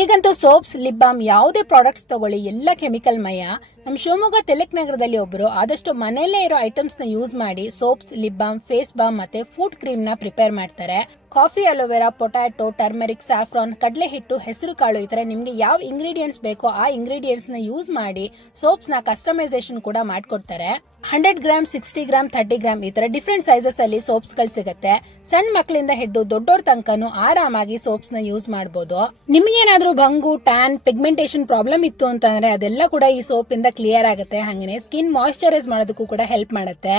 ಈಗಂತೂ soaps, lip balm ಯಾವುದೇ products ತಗೊಳ್ಳಿ ಎಲ್ಲ ಕೆಮಿಕಲ್ ಮಯ. ನಮ್ಮ ಶಿವಮೊಗ್ಗ ತೆಲಕ್ ನಗರದಲ್ಲಿ ಒಬ್ಬರು ಆದಷ್ಟು ಮನೆಯಲ್ಲೇ ಇರೋ ಐಟಮ್ಸ್ ನ ಯೂಸ್ ಮಾಡಿ soaps, lip balm, face balm ಮತ್ತೆ ಫುಡ್ ಕ್ರೀಮ್ ನ ಪ್ರಿಪೇರ್ ಮಾಡ್ತಾರೆ. Coffee, aloe vera, potato, turmeric, saffron, ಕಡಲೆ ಹಿಟ್ಟು, ಹೆಸರು ಕಾಳು ಈ ತರ ನಿಮ್ಗೆ ಯಾವ ಇಂಗ್ರೀಡಿಯೆಂಟ್ಸ್ ಬೇಕೋ ಆ ಇಂಗ್ರೀಡಿಯೆಂಟ್ಸ್ ನ ಯೂಸ್ ಮಾಡಿ ಸೋಪ್ಸ್ ನ ಕಸ್ಟಮೈಸೇಷನ್ ಕೂಡ ಮಾಡ್ಕೊಡ್ತಾರೆ. 100 ಗ್ರಾಮ್, 60 ಗ್ರಾಮ್, 30 ಗ್ರಾಮ್ ಈ ತರ ಡಿಫ್ರೆಂಟ್ ಸೈಜಸ್ ಅಲ್ಲಿ ಸೋಪ್ಸ್ ಗಳು ಸಿಗುತ್ತೆ. ಸಣ್ಣ ಮಕ್ಕಳಿಂದ ಹಿಡಿದು ದೊಡ್ಡೋರ್ ತನಕನು ಆರಾಮಾಗಿ ಸೋಪ್ಸ್ ನ ಯೂಸ್ ಮಾಡಬಹುದು. ನಿಮ್ಗೇನಾದ್ರೂ ಬಂಗು, ಟ್ಯಾನ್, ಪಿಗ್ಮೆಂಟೇಶನ್ ಪ್ರಾಬ್ಲಮ್ ಇತ್ತು ಅಂತಂದ್ರೆ ಅದೆಲ್ಲ ಕೂಡ ಈ ಸೋಪ್ ಇಂದ ಕ್ಲಿಯರ್ ಆಗುತ್ತೆ. ಹಾಗೇನೆ ಸ್ಕಿನ್ ಮಾಯಿಶ್ಚರೈಸ್ ಮಾಡೋದಕ್ಕೂ ಕೂಡ ಹೆಲ್ಪ್ ಮಾಡುತ್ತೆ.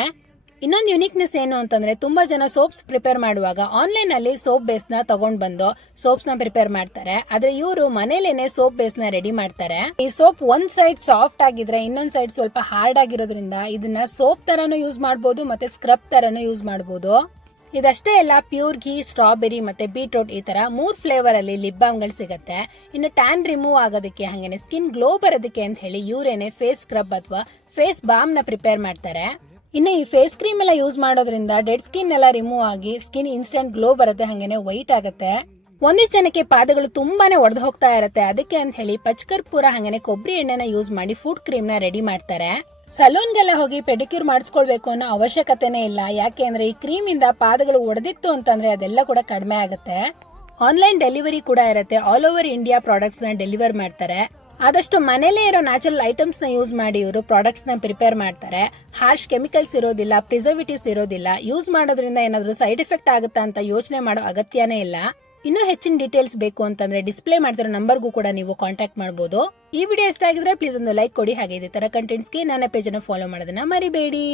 ಇನ್ನೊಂದು ಯುನಿಕ್ನೆಸ್ ಏನು ಅಂತಂದ್ರೆ ತುಂಬಾ ಜನ ಸೋಪ್ಸ್ ಪ್ರಿಪೇರ್ ಮಾಡುವಾಗ ಆನ್ಲೈನ್ ಅಲ್ಲಿ ಸೋಪ್ ಬೇಸ್ ನ ತಗೊಂಡ್ ಬಂದು ಸೋಪ್ಸ್ ನ ಪ್ರಿಪೇರ್ ಮಾಡ್ತಾರೆ. ಆದ್ರೆ ಇವರು ಮನೇಲೇನೆ ಸೋಪ್ ಬೇಸ್ ನ ರೆಡಿ ಮಾಡ್ತಾರೆ. ಈ ಸೋಪ್ ಒಂದ್ ಸೈಡ್ ಸಾಫ್ಟ್ ಆಗಿದ್ರೆ ಇನ್ನೊಂದ್ ಸೈಡ್ ಸ್ವಲ್ಪ ಹಾರ್ಡ್ ಆಗಿರೋದ್ರಿಂದ ಇದನ್ನ ಸೋಪ್ ತರನು ಯೂಸ್ ಮಾಡಬಹುದು ಮತ್ತೆ ಸ್ಕ್ರಬ್ ತರನು ಯೂಸ್ ಮಾಡಬಹುದು. ಇದಷ್ಟೇ ಎಲ್ಲ ಪ್ಯೂರ್ ಘೀ, ಸ್ಟ್ರಾಬೆರಿ ಮತ್ತೆ ಬೀಟ್ರೂಟ್ ಈ ತರ 3 ಫ್ಲೇವರ್ ಅಲ್ಲಿ ಲಿಪ್ ಬಾಮ್ ಗಳು ಸಿಗುತ್ತೆ. ಇನ್ನು ಟ್ಯಾನ್ ರಿಮೂವ್ ಆಗೋದಕ್ಕೆ ಹಾಗೇನೆ ಸ್ಕಿನ್ ಗ್ಲೋ ಬರೋದಕ್ಕೆ ಅಂತ ಹೇಳಿ ಇವರೇನೆ ಫೇಸ್ ಸ್ಕ್ರಬ್ ಅಥವಾ ಫೇಸ್ ಬಾಮ್ ನ ಪ್ರಿಪೇರ್ ಮಾಡ್ತಾರೆ. ಇನ್ನು ಈ ಫೇಸ್ ಕ್ರೀಮ್ ಎಲ್ಲ ಯೂಸ್ ಮಾಡೋದ್ರಿಂದ ಡೆಡ್ ಸ್ಕಿನ್ ಎಲ್ಲ ರಿಮೂವ್ ಆಗಿ ಸ್ಕಿನ್ ಇನ್ಸ್ಟೆಂಟ್ ಗ್ಲೋ ಬರುತ್ತೆ, ಹಾಗೇನೆ ವೈಟ್ ಆಗುತ್ತೆ. ಒಂದಿಷ್ಟು ಜನಕ್ಕೆ ಪಾದಗಳು ತುಂಬಾನೇ ಒಡೆದು ಹೋಗ್ತಾ ಇರುತ್ತೆ, ಅದಕ್ಕೆ ಅಂತ ಹೇಳಿ ಪಚ್ಕರ್ಪೂರ ಹಾಗೇನೆ ಕೊಬ್ಬರಿ ಎಣ್ಣೆನ ಯೂಸ್ ಮಾಡಿ ಫುಡ್ ಕ್ರೀಮ್ ನ ರೆಡಿ ಮಾಡ್ತಾರೆ. ಸಲೂನ್ಗೆಲ್ಲ ಹೋಗಿ ಪೆಡಿಕ್ಯೂರ್ ಮಾಡಿಸ್ಕೊಳ್ಬೇಕು ಅನ್ನೋ ಅವಶ್ಯಕತೆನೇ ಇಲ್ಲ. ಯಾಕೆ ಅಂದ್ರೆ ಈ ಕ್ರೀಮ್ ಇಂದ ಪಾದಗಳು ಒಡೆದಿತ್ತು ಅಂತಂದ್ರೆ ಅದೆಲ್ಲ ಕೂಡ ಕಡಿಮೆ ಆಗುತ್ತೆ. ಆನ್ಲೈನ್ ಡೆಲಿವರಿ ಕೂಡ ಇರುತ್ತೆ. ಆಲ್ ಓವರ್ ಇಂಡಿಯಾ ಪ್ರಾಡಕ್ಟ್ಸ್ ನ ಡೆಲಿವರ್ ಮಾಡ್ತಾರೆ. ಆದಷ್ಟು ಮನೇಲೇ ಇರೋ ನ್ಯಾಚುರಲ್ ಐಟಮ್ಸ್ ನ ಯೂಸ್ ಮಾಡಿ ಇವರು ಪ್ರಾಡಕ್ಟ್ಸ್ ನ ಪ್ರಿಪೇರ್ ಮಾಡ್ತಾರೆ. ಹಾರ್ಶ್ ಕೆಮಿಕಲ್ಸ್ ಇರೋದಿಲ್ಲ, ಪ್ರಿಸರ್ವೇಟಿವ್ಸ್ ಇರೋದಿಲ್ಲ. ಯೂಸ್ ಮಾಡೋದ್ರಿಂದ ಏನಾದ್ರು ಸೈಡ್ ಎಫೆಕ್ಟ್ ಆಗುತ್ತಾ ಅಂತ ಯೋಚನೆ ಮಾಡೋ ಅಗತ್ಯನೇ ಇಲ್ಲ. ಇನ್ನೂ ಹೆಚ್ಚಿನ ಡೀಟೇಲ್ಸ್ ಬೇಕು ಅಂತಂದ್ರೆ ಡಿಸ್ಪ್ಲೇ ಮಾಡ್ತಿರೋ ನಂಬರ್ಗೂ ಕೂಡ ನೀವು ಕಾಂಟ್ಯಾಕ್ಟ್ ಮಾಡಬಹುದು. ಈ ವಿಡಿಯೋ ಇಷ್ಟ ಆಗಿದ್ರೆ ಪ್ಲೀಸ್ ಒಂದು ಲೈಕ್ ಕೊಡಿ. ಹಾಗೆ ಇದೇ ತರ ಕಂಟೆಂಟ್ಸ್ಗೆ ನನ್ನ ಪೇಜ್ ಅನ್ನು ಫಾಲೋ ಮಾಡೋದನ್ನ ಮರಿಬೇಡಿ.